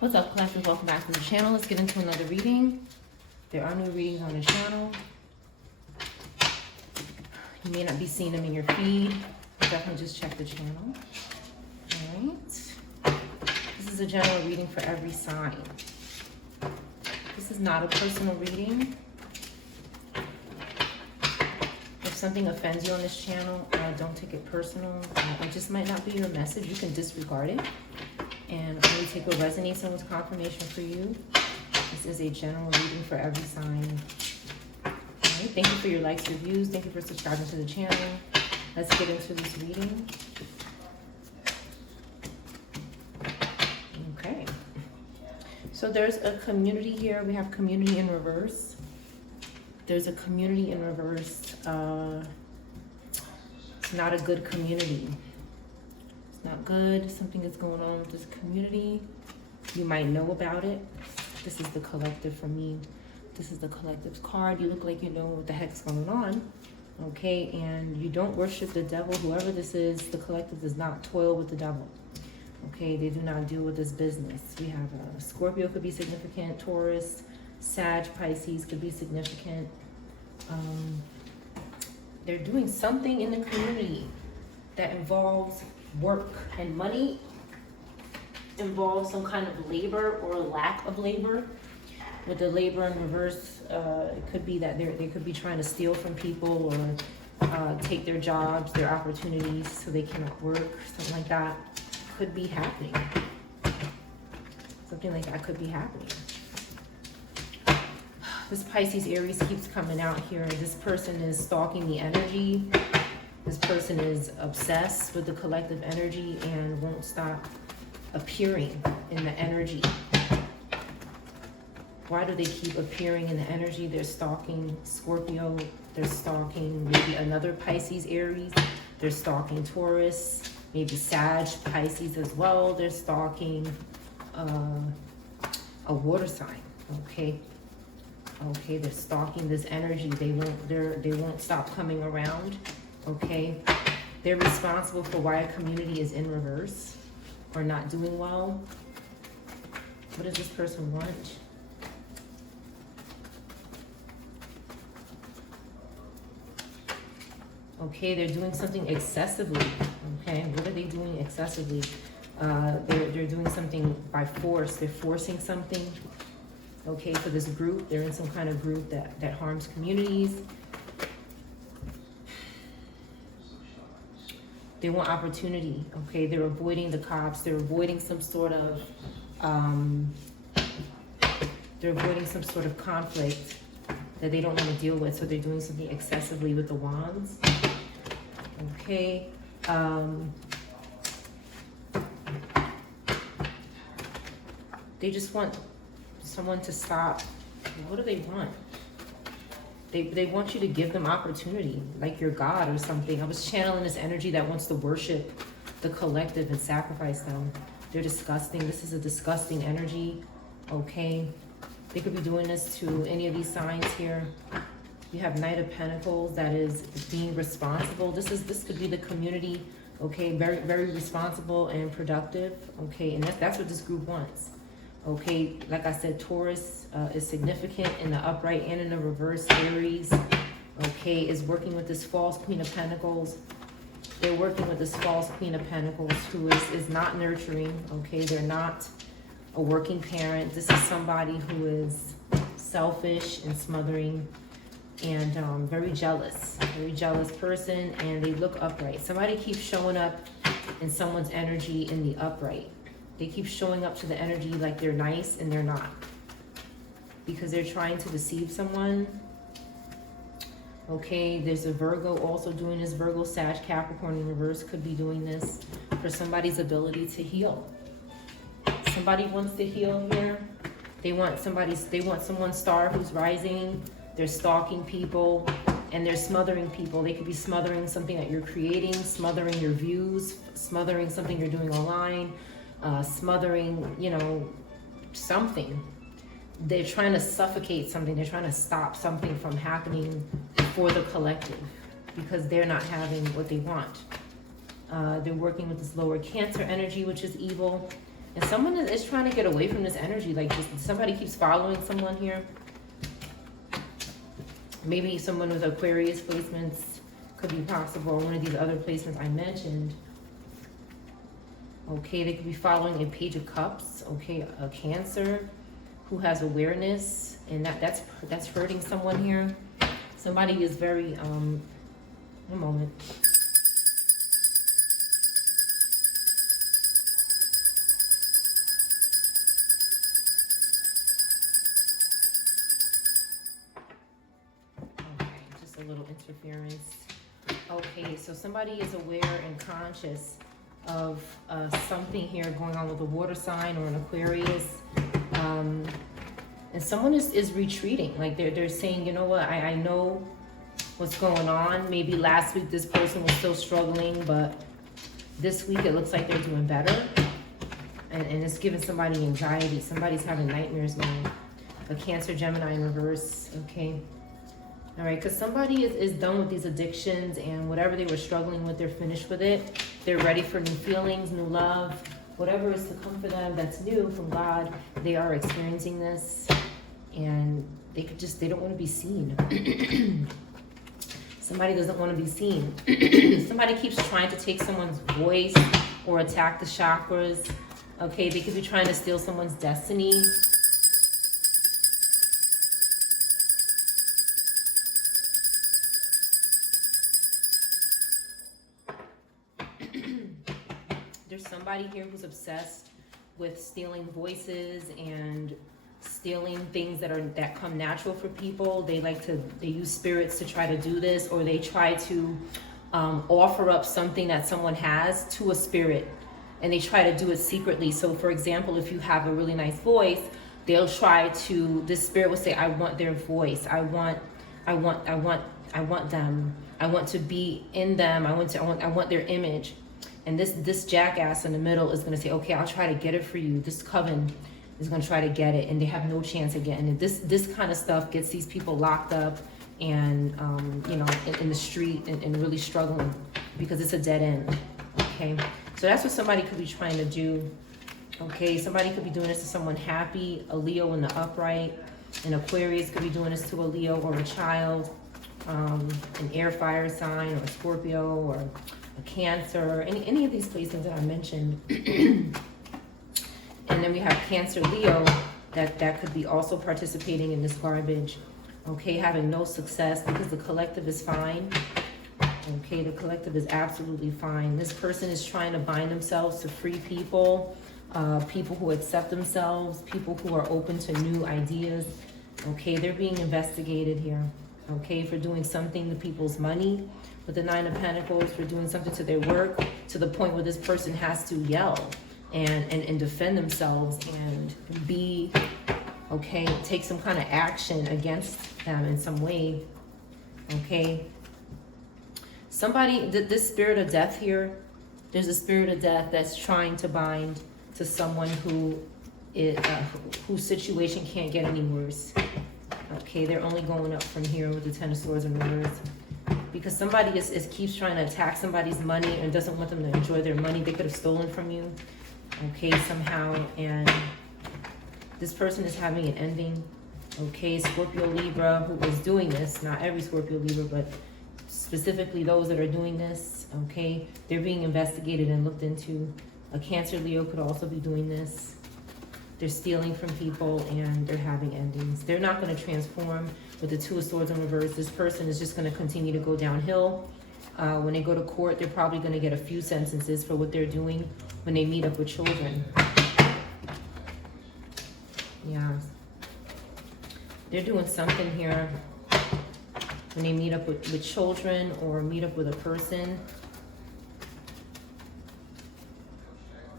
What's up, collectors? Welcome back to the channel. Let's get into another reading. There are new readings on the channel. You may not be seeing them in your feed. Definitely just check the channel. All right. This is a general reading for every sign. This is not a personal reading. If something offends you on this channel, don't take it personal. It just might not be your message. You can disregard it. And only take what resonates and with confirmation for you. This is a general reading for every sign. All right. Thank you for your likes, reviews. Thank you for subscribing to the channel. Let's get into this reading. Okay. So there's a community here. We have community in reverse. There's a community in reverse. It's not a good community. Not good. Something is going on with this community. You might know about it. This is the collective for me. This is the collective's card. You look like you know what the heck's going on. Okay, and you don't worship the devil. Whoever this is, the collective does not toil with the devil. Okay, they do not deal with this business. We have a Scorpio could be significant. Taurus, Sag, Pisces could be significant. They're doing something in the community that involves work and money, involves some kind of labor or lack of labor. With the labor in reverse, it could be that they could be trying to steal from people or take their jobs, their opportunities, so they cannot work. Something like that could be happening. Something like that could be happening. This Pisces Aries keeps coming out here. This person is stalking the energy. This person is obsessed with the collective energy and won't stop appearing in the energy. Why do they keep appearing in the energy? They're stalking Scorpio. They're stalking maybe another Pisces Aries. They're stalking Taurus, maybe Sag, Pisces as well. They're stalking a water sign. Okay, they're stalking this energy. They won't stop coming around. Okay, they're responsible for why a community is in reverse or not doing well. What does this person want? Okay, they're doing something excessively. Okay, what are they doing excessively? They're doing something by force. They're forcing something. Okay, for this group, they're in some kind of group that harms communities. They want opportunity, okay? They're avoiding the cops. They're avoiding some sort of, conflict that they don't want to deal with. So they're doing something excessively with the wands, okay? They just want someone to stop. What do they want? They want you to give them opportunity, like you're God or something. I was channeling this energy that wants to worship the collective and sacrifice them. They're disgusting. This is a disgusting energy, okay? They could be doing this to any of these signs here. You have Knight of Pentacles, that is being responsible. This could be the community, okay? Very, very responsible and productive, okay? And that's what this group wants. Okay, like I said, Taurus is significant in the upright and in the reverse. Aries, okay, is working with this false Queen of Pentacles. They're working with this false Queen of Pentacles who is not nurturing, okay? They're not a working parent. This is somebody who is selfish and smothering and very jealous person, and they look upright. Somebody keeps showing up in someone's energy in the upright. They keep showing up to the energy like they're nice and they're not. Because they're trying to deceive someone. Okay, there's a Virgo also doing this. Virgo, Sag, Capricorn in reverse could be doing this for somebody's ability to heal. Somebody wants to heal here. They want someone's star who's rising. They're stalking people and they're smothering people. They could be smothering something that you're creating, smothering your views, smothering something you're doing online. Smothering, you know, something. They're trying to suffocate something. They're trying to stop something from happening for the collective because they're not having what they want. They're working with this lower Cancer energy, which is evil. And someone is trying to get away from this energy. Like, just somebody keeps following someone here. Maybe someone with Aquarius placements could be possible. One of these other placements I mentioned. Okay, they could be following a Page of Cups. Okay, a Cancer who has awareness, and that's hurting someone here. Somebody is very one moment. Okay, just a little interference. Okay, so somebody is aware and conscious of something here going on with a water sign or an Aquarius. And someone is retreating. Like they're saying, you know what, I know what's going on. Maybe last week this person was still struggling, but this week it looks like they're doing better. And it's giving somebody anxiety. Somebody's having nightmares now. A Cancer, Gemini in reverse, okay? All right, because somebody is done with these addictions, and whatever they were struggling with, they're finished with it. They're ready for new feelings, new love. Whatever is to come for them that's new from God, they are experiencing this. And they don't want to be seen. Somebody doesn't want to be seen. Somebody keeps trying to take someone's voice or attack the chakras. Okay, they could be trying to steal someone's destiny. There's somebody here who's obsessed with stealing voices and stealing things that come natural for people. They use spirits to try to do this, or they try to offer up something that someone has to a spirit, and they try to do it secretly. So for example, if you have a really nice voice, they'll try to, this spirit will say, I want their voice, I want them, I want to be in them, I want their image. And this jackass in the middle is going to say, okay, I'll try to get it for you. This coven is going to try to get it, and they have no chance of getting it. This kind of stuff gets these people locked up and, in the street and really struggling because it's a dead end, okay? So that's what somebody could be trying to do, okay? Somebody could be doing this to someone happy, a Leo in the upright. An Aquarius could be doing this to a Leo or a child, an air fire sign, or a Scorpio, or a Cancer, any of these placements that I mentioned. And then we have Cancer, Leo, that could be also participating in this garbage. Okay, having no success because the collective is fine. Okay, the collective is absolutely fine. This person is trying to bind themselves to free people, people who accept themselves, people who are open to new ideas. Okay, they're being investigated here. Okay, for doing something to people's money. With the Nine of Pentacles, for doing something to their work, to the point where this person has to yell and defend themselves and be, okay, take some kind of action against them in some way, okay? Somebody, this spirit of death here, there's a spirit of death that's trying to bind to someone whose situation can't get any worse. Okay, they're only going up from here with the Ten of Swords in reverse. Because somebody keeps trying to attack somebody's money and doesn't want them to enjoy their money. They could have stolen from you, okay, somehow. And this person is having an ending, okay? Scorpio, Libra, who is doing this, not every Scorpio, Libra, but specifically those that are doing this, okay? They're being investigated and looked into. A Cancer, Leo could also be doing this. They're stealing from people and they're having endings. They're not going to transform with the Two of Swords in reverse. This person is just going to continue to go downhill. When they go to court, they're probably going to get a few sentences for what they're doing when they meet up with children. Yeah. They're doing something here when they meet up with children or meet up with a person.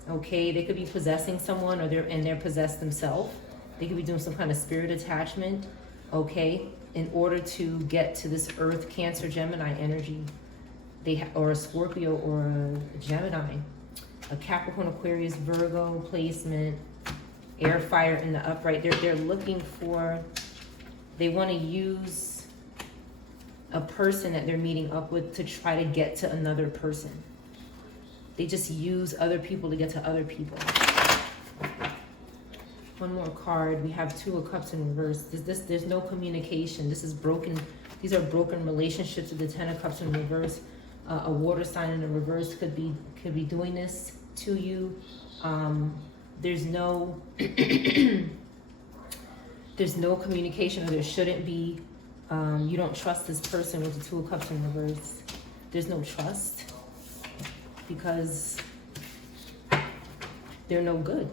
Okay, they could be possessing someone, or they're possessed themselves. They could be doing some kind of spirit attachment, okay, in order to get to this Earth, Cancer, Gemini energy. Or a Scorpio or a Gemini. A Capricorn, Aquarius, Virgo placement, air, fire in the upright. They're looking for, they want to use a person that they're meeting up with to try to get to another person. They just use other people to get to other people. One more card. We have Two of Cups in reverse. There's no communication. This is broken. These are broken relationships with the Ten of Cups in reverse. A water sign in the reverse could be doing this to you. There's no there's no communication, or there shouldn't be. You don't trust this person with the Two of Cups in reverse. There's no trust because they're no good.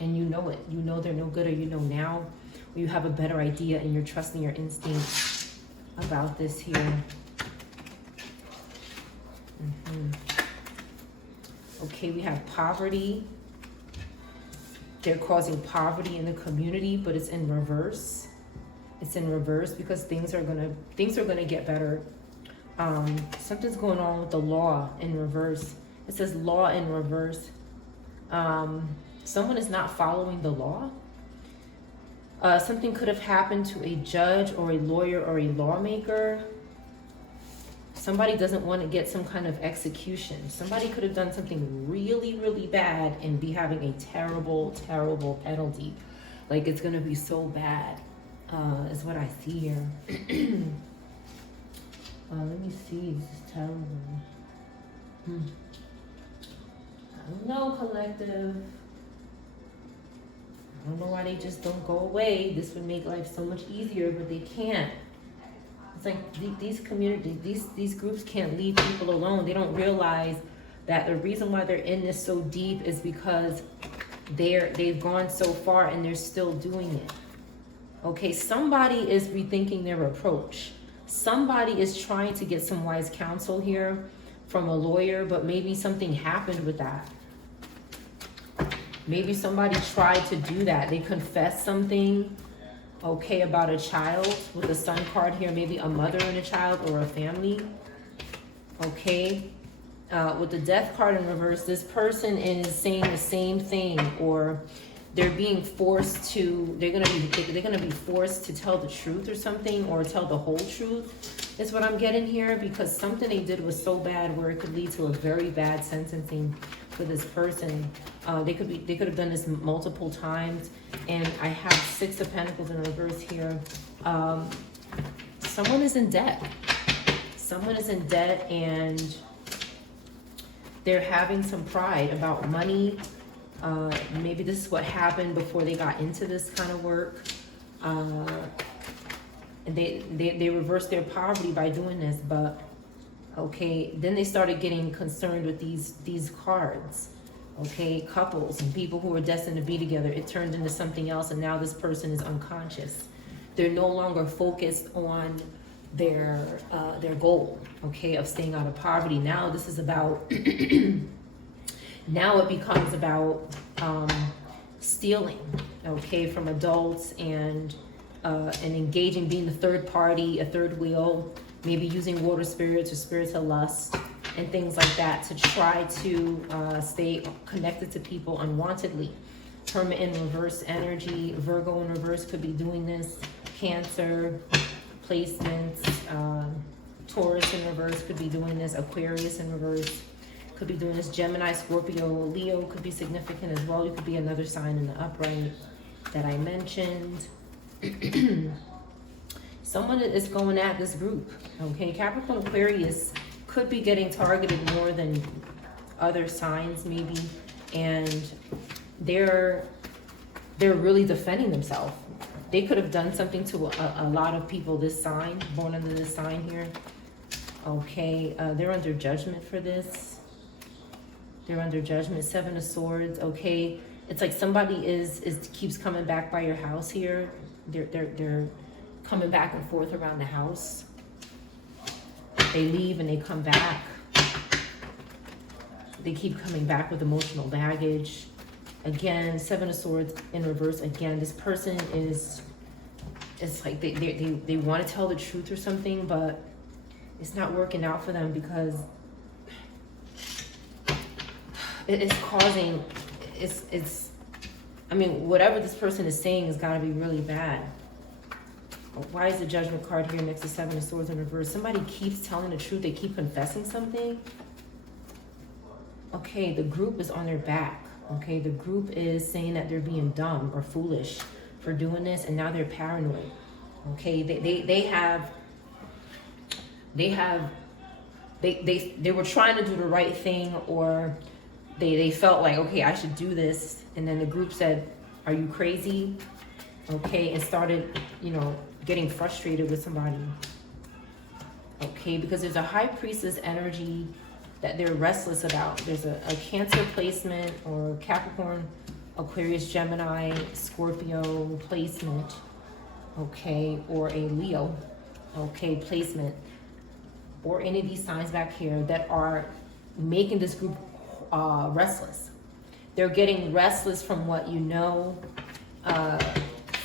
And you know it. You know they're no good, or you know now, or you have a better idea and you're trusting your instinct about this here. Okay, we have poverty. They're causing poverty in the community, but it's in reverse. It's in reverse because things are gonna get better. Something's going on with the law in reverse. It says law in reverse. Someone is not following the law. Something could have happened to a judge or a lawyer or a lawmaker. Somebody doesn't want to get some kind of execution. Somebody could have done something really, really bad and be having a terrible, terrible penalty. Like it's going to be so bad, is what I see here. Let me see. This is terrible. I don't know, collective. I don't know why they just don't go away. This would make life so much easier, but they can't. It's like these communities, these groups can't leave people alone. They don't realize that the reason why they're in this so deep is because they've gone so far and they're still doing it. Okay, somebody is rethinking their approach. Somebody is trying to get some wise counsel here from a lawyer, but maybe something happened with that. Maybe somebody tried to do that. They confessed something, okay, about a child with the Sun card here, maybe a mother and a child or a family, okay? With the Death card in reverse, this person is saying the same thing, or they're being forced to, they're gonna be forced to tell the truth or something, or tell the whole truth, is what I'm getting here, because something they did was so bad where it could lead to a very bad sentencing for this person. They could have done this multiple times. And I have Six of Pentacles in reverse here. Someone is in debt. Someone is in debt and they're having some pride about money. Maybe this is what happened before they got into this kind of work. And they reversed their poverty by doing this, but okay, then they started getting concerned with these cards. Okay, couples and people who are destined to be together. It turned into something else, and now this person is unconscious. They're no longer focused on their goal, okay, of staying out of poverty. Now this is about now it becomes about stealing, okay, from adults and engaging, being the third party, a third wheel, maybe using water spirits or spirits of lust and things like that to try to stay connected to people unwantedly. Hermit in reverse energy, Virgo in reverse could be doing this, Cancer, placements, Taurus in reverse could be doing this, Aquarius in reverse could be doing this, Gemini, Scorpio, Leo could be significant as well. You could be another sign in the upright that I mentioned. Someone is going at this group, okay? Capricorn, Aquarius could be getting targeted more than other signs maybe, and they're really defending themselves. They could have done something to a lot of people, this sign, born under this sign here. Okay, they're under judgment for this. They're under judgment. Seven of Swords, okay. It's like somebody keeps coming back by your house here. They're coming back and forth around the house. They leave and they come back. They keep coming back with emotional baggage. Again, Seven of Swords in reverse. Again, this person it's like they want to tell the truth or something, but it's not working out for them because it's causing, I mean, whatever this person is saying has got to be really bad. Why is the Judgment card here next to Seven of Swords in reverse? Somebody keeps telling the truth. They keep confessing something. Okay, the group is on their back. Okay, the group is saying that they're being dumb or foolish for doing this, and now they're paranoid. Okay, they were trying to do the right thing, or they felt like, okay, I should do this, and then the group said, are you crazy? Okay, and started, getting frustrated with somebody. Okay, because there's a high priestess energy that they're restless about. There's a Cancer placement, or Capricorn, Aquarius, Gemini, Scorpio placement, okay, or a Leo, okay, placement, or any of these signs back here that are making this group restless. They're getting restless from what you know,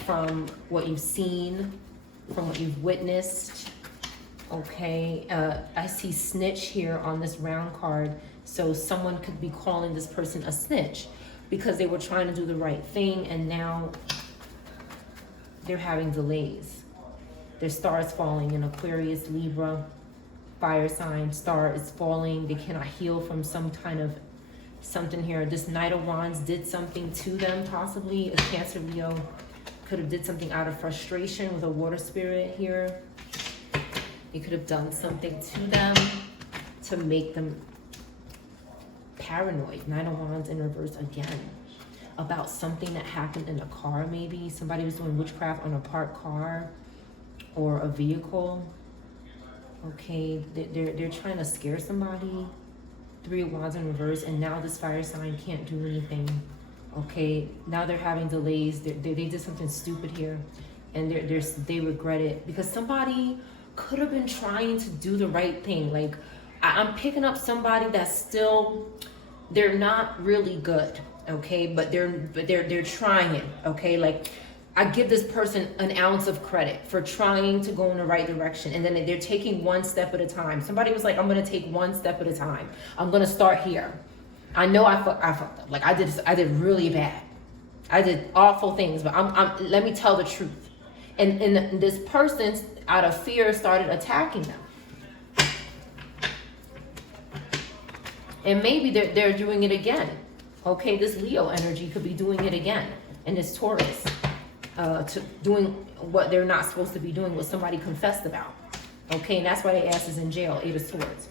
from what you've seen, from what you've witnessed. Okay, I see snitch here on this round card. So someone could be calling this person a snitch because they were trying to do the right thing, and now they're having delays. Their star is falling in Aquarius, Libra, fire sign. Star is falling. They cannot heal from some kind of something here. This Knight of Wands did something to them, possibly. A Cancer, Leo could have did something out of frustration with a water spirit here. They could have done something to them to make them paranoid. Nine of Wands in reverse again. About something that happened in a car, maybe. Somebody was doing witchcraft on a parked car or a vehicle. Okay, they're trying to scare somebody. Three of Wands in reverse, and now this fire sign can't do anything. Okay, now they're having delays. They did something stupid here, and they regret it because somebody could have been trying to do the right thing. Like, I'm picking up somebody that's still, they're not really good, okay, but they're trying it, okay. Like, I give this person an ounce of credit for trying to go in the right direction, and then they're taking one step at a time. Somebody was like, I'm gonna take one step at a time. I'm gonna start here. I know I fucked up. Like, I did really bad. I did awful things, but let me tell the truth. And this person, out of fear, started attacking them. And maybe they're doing it again. Okay, this Leo energy could be doing it again. And this Taurus, doing what they're not supposed to be doing, what somebody confessed about. Okay, and that's why their ass is in jail. 8 of Swords.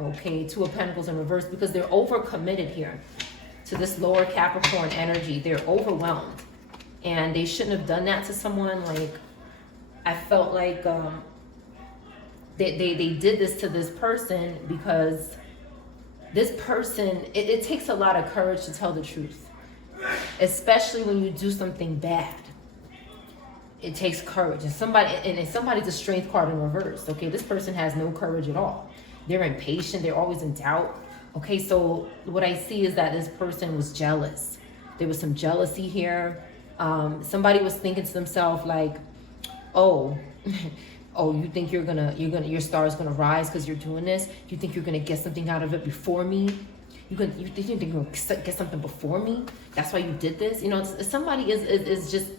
Okay, 2 of Pentacles in reverse, because they're overcommitted here to this lower Capricorn energy. They're overwhelmed. And they shouldn't have done that to someone. Like, I felt like they did this to this person because this person, it takes a lot of courage to tell the truth, especially when you do something bad. It takes courage. And somebody's a strength card in reverse. Okay, this person has no courage at all. They're impatient. They're always in doubt. Okay, so what I see is that this person was jealous. There was some jealousy here. Somebody was thinking to themselves like, oh, you think your star is gonna rise because you're doing this? You think you're gonna get something out of it before me? You think you're gonna get something before me? That's why you did this? Somebody is just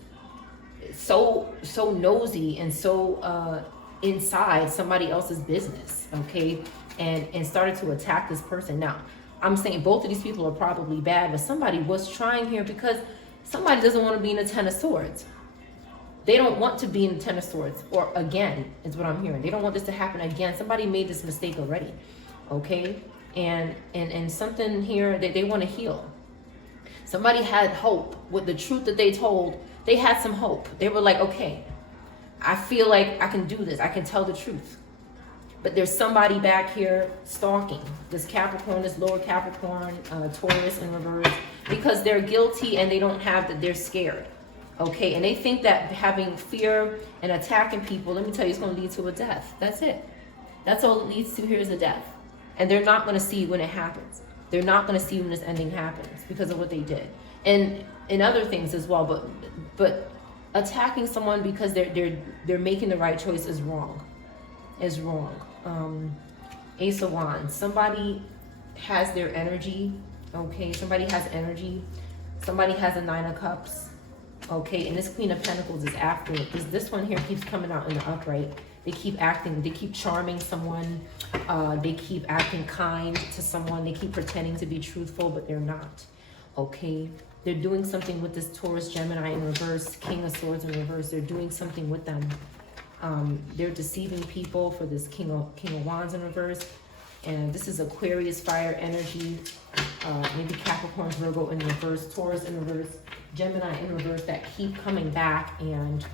so nosy and so inside somebody else's business, okay, and started to attack this person. Now, I'm saying both of these people are probably bad, but somebody was trying here because somebody doesn't want to be in the 10 of Swords. They don't want to be in the 10 of Swords, or again, is what I'm hearing. They don't want this to happen again. Somebody made this mistake already, okay? And something here that they want to heal. Somebody had hope with the truth that they told. They had some hope. They were like, okay, I feel like I can do this. I can tell the truth. But there's somebody back here stalking this Capricorn, this lower Capricorn, Taurus in reverse, because they're guilty and they don't have that. They're scared. Okay, and they think that having fear and attacking people, let me tell you, it's going to lead to a death. That's it. That's all it leads to here is a death. And they're not going to see when it happens. They're not going to see when this ending happens because of what they did. And in other things as well, but attacking someone because they're making the right choice is wrong. Is wrong. Ace of Wands. Somebody has their energy. Okay, somebody has energy. Somebody has a 9 of Cups. Okay, and this Queen of Pentacles is after it. This one here keeps coming out in the upright. They keep acting, they keep charming someone. They keep acting kind to someone. They keep pretending to be truthful, but they're not. Okay, they're doing something with this Taurus, Gemini in reverse, King of Swords in reverse. They're doing something with them. They're deceiving people for this King of Wands in reverse. And this is Aquarius, fire energy. Maybe Capricorn, Virgo in reverse, Taurus in reverse, Gemini in reverse that keep coming back. And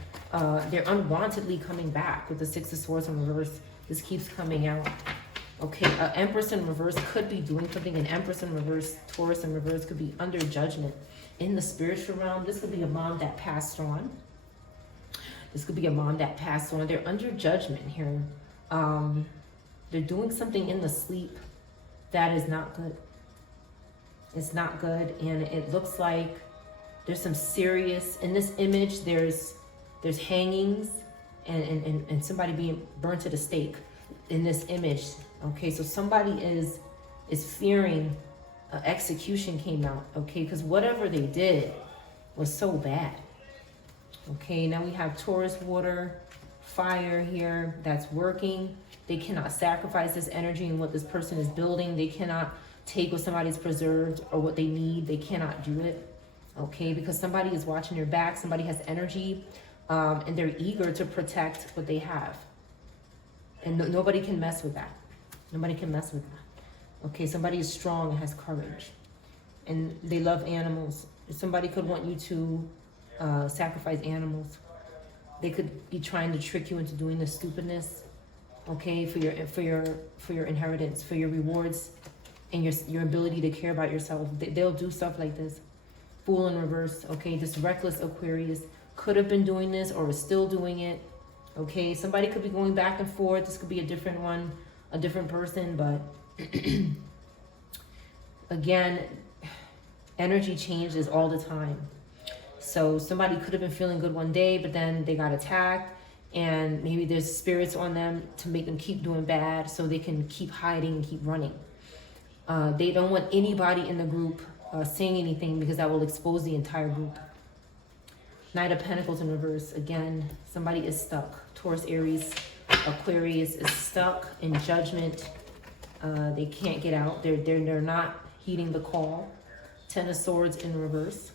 they're unwantedly coming back with the Six of Swords in reverse. This keeps coming out. Okay, Empress in reverse could be doing something. An Empress in reverse, Taurus in reverse could be under judgment. In the spiritual realm, this could be a mom that passed on. This could be a mom that passed on. They're under judgment here. They're doing something in the sleep that is not good. It's not good, and it looks like there's some serious, in this image, there's hangings and somebody being burned to the stake in this image. Okay, so somebody is fearing execution came out, okay, because whatever they did was so bad. Okay, now we have Taurus, water, fire here that's working. They cannot sacrifice this energy and what this person is building. They cannot take what somebody's preserved or what they need. They cannot do it, okay, because somebody is watching your back. Somebody has energy, and they're eager to protect what they have. And nobody can mess with that. Nobody can mess with that. Okay, somebody is strong and has courage. And they love animals. Somebody could want you to sacrifice animals. They could be trying to trick you into doing this stupidness, okay, for your inheritance, for your rewards, and your ability to care about yourself. They'll do stuff like this. Fool in reverse, okay, this reckless Aquarius could have been doing this or is still doing it. Okay, somebody could be going back and forth. This could be a different one, a different person, but again, energy changes all the time. So somebody could have been feeling good one day, but then they got attacked, and maybe there's spirits on them to make them keep doing bad so they can keep hiding and keep running. They don't want anybody in the group saying anything because that will expose the entire group. Knight of Pentacles in reverse. Again, somebody is stuck. Taurus, Aries, Aquarius is stuck in judgment. They can't get out. They're not heeding the call. Ten of Swords in reverse.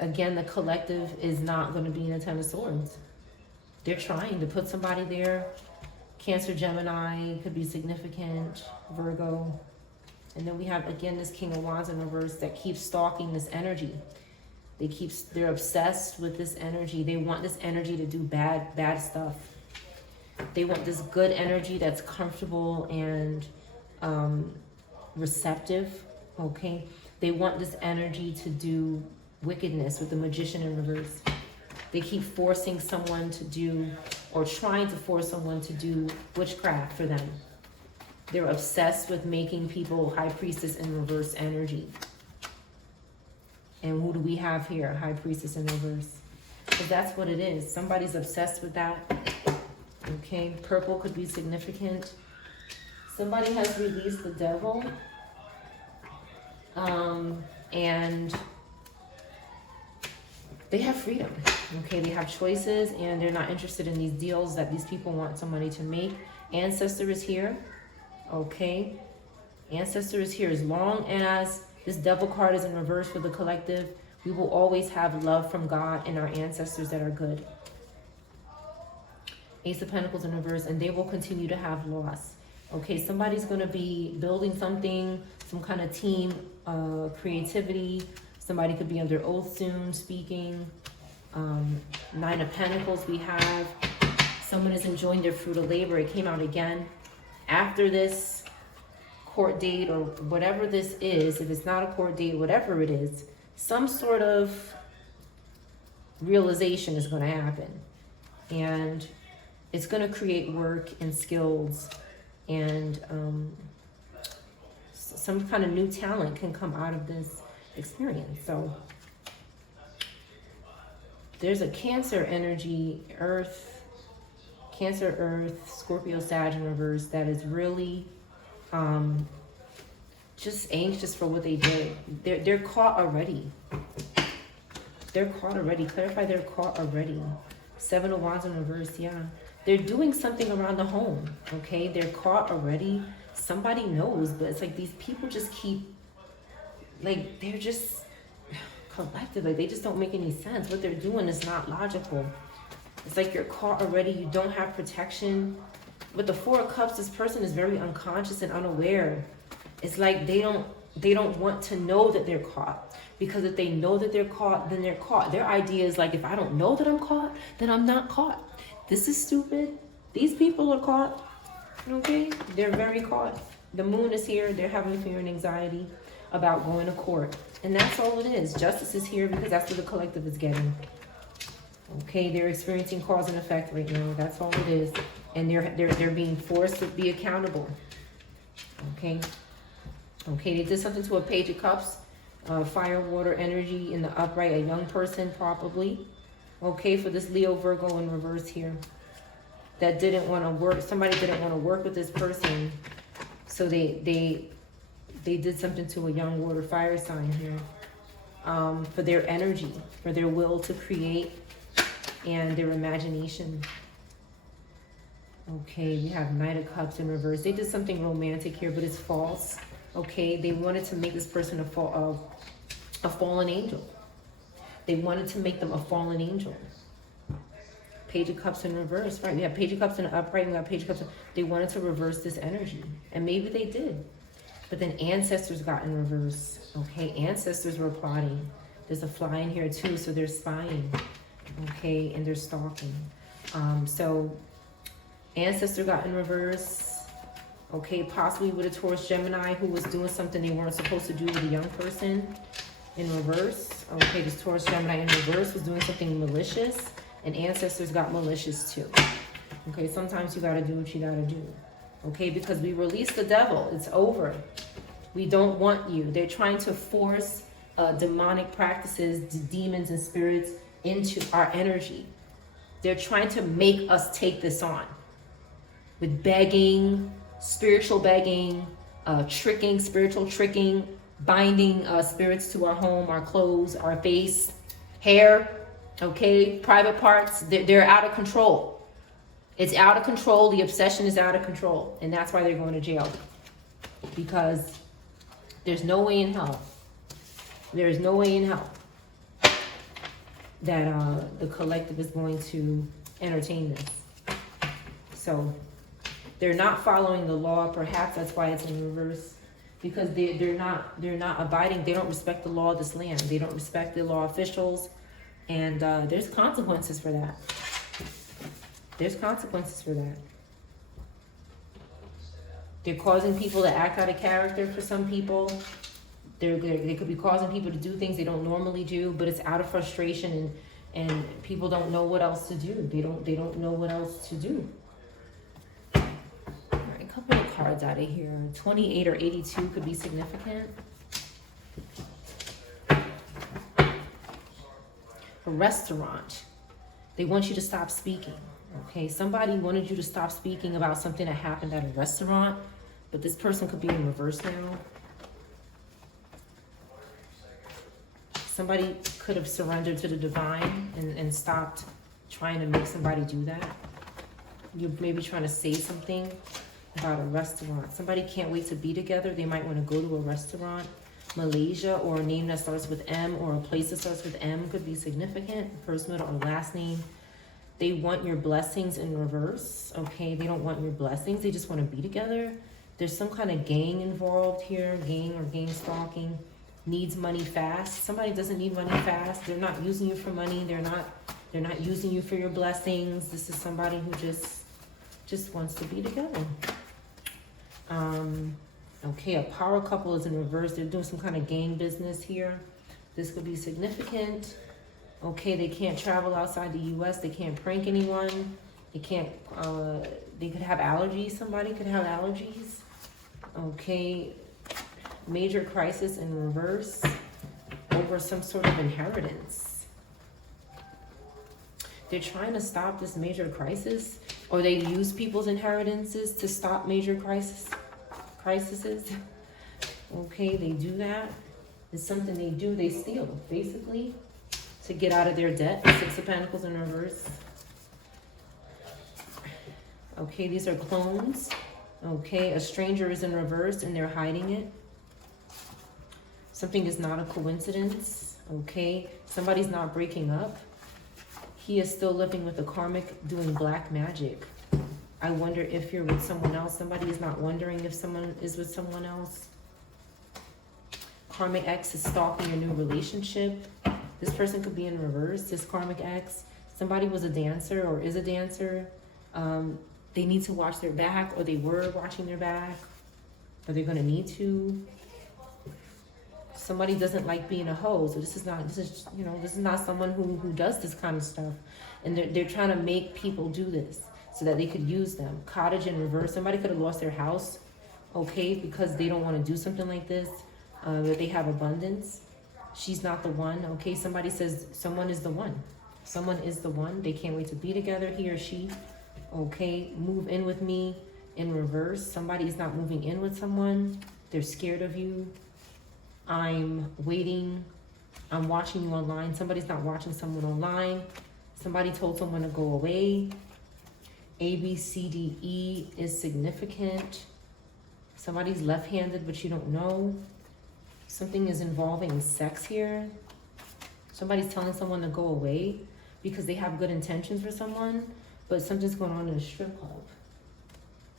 Again, the collective is not going to be in a Ten of Swords. They're trying to put somebody there. Cancer, Gemini could be significant. Virgo. And then we have, again, this King of Wands in reverse that keeps stalking this energy. They're obsessed with this energy. They want this energy to do bad stuff. They want this good energy that's comfortable and receptive, okay? They want this energy to do wickedness with the Magician in reverse. They keep forcing someone to do, or trying to force someone to do witchcraft for them. They're obsessed with making people High Priestess in reverse energy. And who do we have here? High Priestess in reverse. So that's what it is. Somebody's obsessed with that. Okay, purple could be significant. Somebody has released the devil. And they have freedom. Okay, they have choices and they're not interested in these deals that these people want somebody to make. Ancestor is here. Okay, Ancestor is here. As long as this devil card is in reverse for the collective, we will always have love from God and our ancestors that are good. Ace of Pentacles in reverse, and they will continue to have loss. Okay, somebody's going to be building something, some kind of team creativity. Somebody could be under oath soon, speaking. Nine of Pentacles we have. Someone is enjoying their fruit of labor. It came out again. After this court date or whatever this is, if it's not a court date, whatever it is, some sort of realization is going to happen. And it's going to create work and skills, and some kind of new talent can come out of this experience. So there's a Cancer energy, Earth, Cancer, Earth, Scorpio, Sag in reverse that is really just anxious for what they did. They're caught already. They're caught already. Clarify, they're caught already. Seven of Wands in reverse, yeah. They're doing something around the home, okay? They're caught already. Somebody knows, but it's like these people just keep, like, they're just collective. Like, they just don't make any sense. What they're doing is not logical. It's like you're caught already. You don't have protection. With the Four of Cups, this person is very unconscious and unaware. It's like they don't want to know that they're caught. Because if they know that they're caught, then they're caught. Their idea is like, if I don't know that I'm caught, then I'm not caught. This is stupid. These people are caught. Okay? They're very caught. The moon is here. They're having fear and anxiety about going to court. And that's all it is. Justice is here because that's what the collective is getting. Okay? They're experiencing cause and effect right now. That's all it is. And they're being forced to be accountable. Okay? Okay, they did something to a Page of Cups. Fire, water, energy in the upright. A young person, probably. Okay, for this Leo, Virgo in reverse here. That didn't want to work. Somebody didn't want to work with this person. So they did something to a young water fire sign here. For their energy. For their will to create. And their imagination. Okay, we have Knight of Cups in reverse. They did something romantic here, but it's false. Okay, they wanted to make this person a fallen angel. They wanted to make them a fallen angel. Page of Cups in reverse, right? We have Page of Cups in the upright, we have Page of Cups. They wanted to reverse this energy, and maybe they did. But then ancestors got in reverse. Okay, ancestors were plotting. There's a fly in here too, so they're spying. Okay, and they're stalking. So ancestor got in reverse. Okay, possibly with a Taurus Gemini who was doing something they weren't supposed to do with a young person in reverse. Okay, this Taurus Gemini in reverse was doing something malicious, and ancestors got malicious too. Okay, sometimes you gotta do what you gotta do. Okay, because we released the devil. It's over. We don't want you. They're trying to force demonic practices, demons and spirits into our energy. They're trying to make us take this on with begging, spiritual begging, tricking, spiritual tricking, binding spirits to our home, our clothes, our face, hair, okay, private parts. They're out of control. It's out of control. The obsession is out of control. And that's why they're going to jail. Because there's no way in hell. There's no way in hell that the collective is going to entertain this. So they're not following the law. Perhaps that's why it's in reverse. Because they're not abiding. They don't respect the law of this land. They don't respect the law officials. And there's consequences for that. There's consequences for that. They're causing people to act out of character for some people. They could be causing people to do things they don't normally do, but it's out of frustration, and people don't know what else to do. They don't know what else to do. All right, a couple of cards out of here. 28 or 82 could be significant. A restaurant. They want you to stop speaking. Okay, somebody wanted you to stop speaking about something that happened at a restaurant, but this person could be in reverse now. Somebody could have surrendered to the divine and stopped trying to make somebody do that. You're maybe trying to say something about a restaurant. Somebody can't wait to be together. They might want to go to a restaurant. Malaysia, or a name that starts with M, or a place that starts with M could be significant. First, middle, or last name. They want your blessings in reverse. Okay, they don't want your blessings. They just want to be together. There's some kind of gang involved here. Gang or gang stalking. Needs money fast. Somebody doesn't need money fast. They're not using you for money. They're not using you for your blessings. This is somebody who just wants to be together. Okay, a power couple is in reverse. They're doing some kind of gang business here. This could be significant. Okay, they can't travel outside the U.S. They can't prank anyone. They can't, they could have allergies. Somebody could have allergies. Okay, major crisis in reverse over some sort of inheritance. They're trying to stop this major crisis, or they use people's inheritances to stop major crises. Okay, they do that. It's something they do. They steal, basically, to get out of their debt. Six of Pentacles in reverse. Okay, these are clones Okay, a stranger is in reverse and they're hiding it. Something is not a coincidence. Okay, somebody's not breaking up. He is still living with a karmic doing black magic. I wonder if you're with someone else. Somebody is not wondering if someone is with someone else. Karmic ex is stalking your new relationship. This person could be in reverse, this karmic ex. Somebody was a dancer or is a dancer. They need to watch their back, or they were watching their back, or they're gonna need to. Somebody doesn't like being a hoe, so this is not someone who does this kind of stuff. And they're trying to make people do this so that they could use them. Cottage in reverse. Somebody could have lost their house, okay, because they don't want to do something like this. That they have abundance. She's not the one, okay? Somebody says someone is the one. Someone is the one. They can't wait to be together, he or she. Okay, move in with me in reverse. Somebody is not moving in with someone. They're scared of you. I'm waiting. I'm watching you online. Somebody's not watching someone online. Somebody told someone to go away. A, B, C, D, E is significant. Somebody's left-handed, but you don't know. Something is involving sex here. Somebody's telling someone to go away because they have good intentions for someone, but something's going on in a strip club.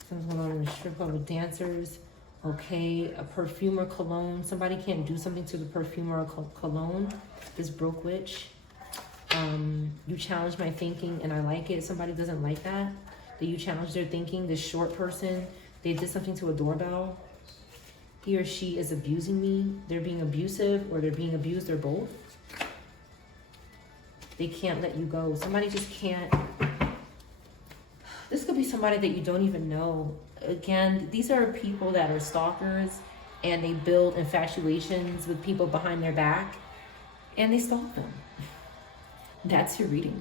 Something's going on in a strip club with dancers. Okay, a perfume or cologne. Somebody can't do something to the perfume or cologne. This broke witch. You challenge my thinking and I like it. Somebody doesn't like that you challenge their thinking. This short person, they did something to a doorbell. He or she is abusing me. They're being abusive or they're being abused or both. They can't let you go. Somebody just can't. This could be somebody that you don't even know. Again, these are people that are stalkers and they build infatuations with people behind their back and they stalk them. That's your reading.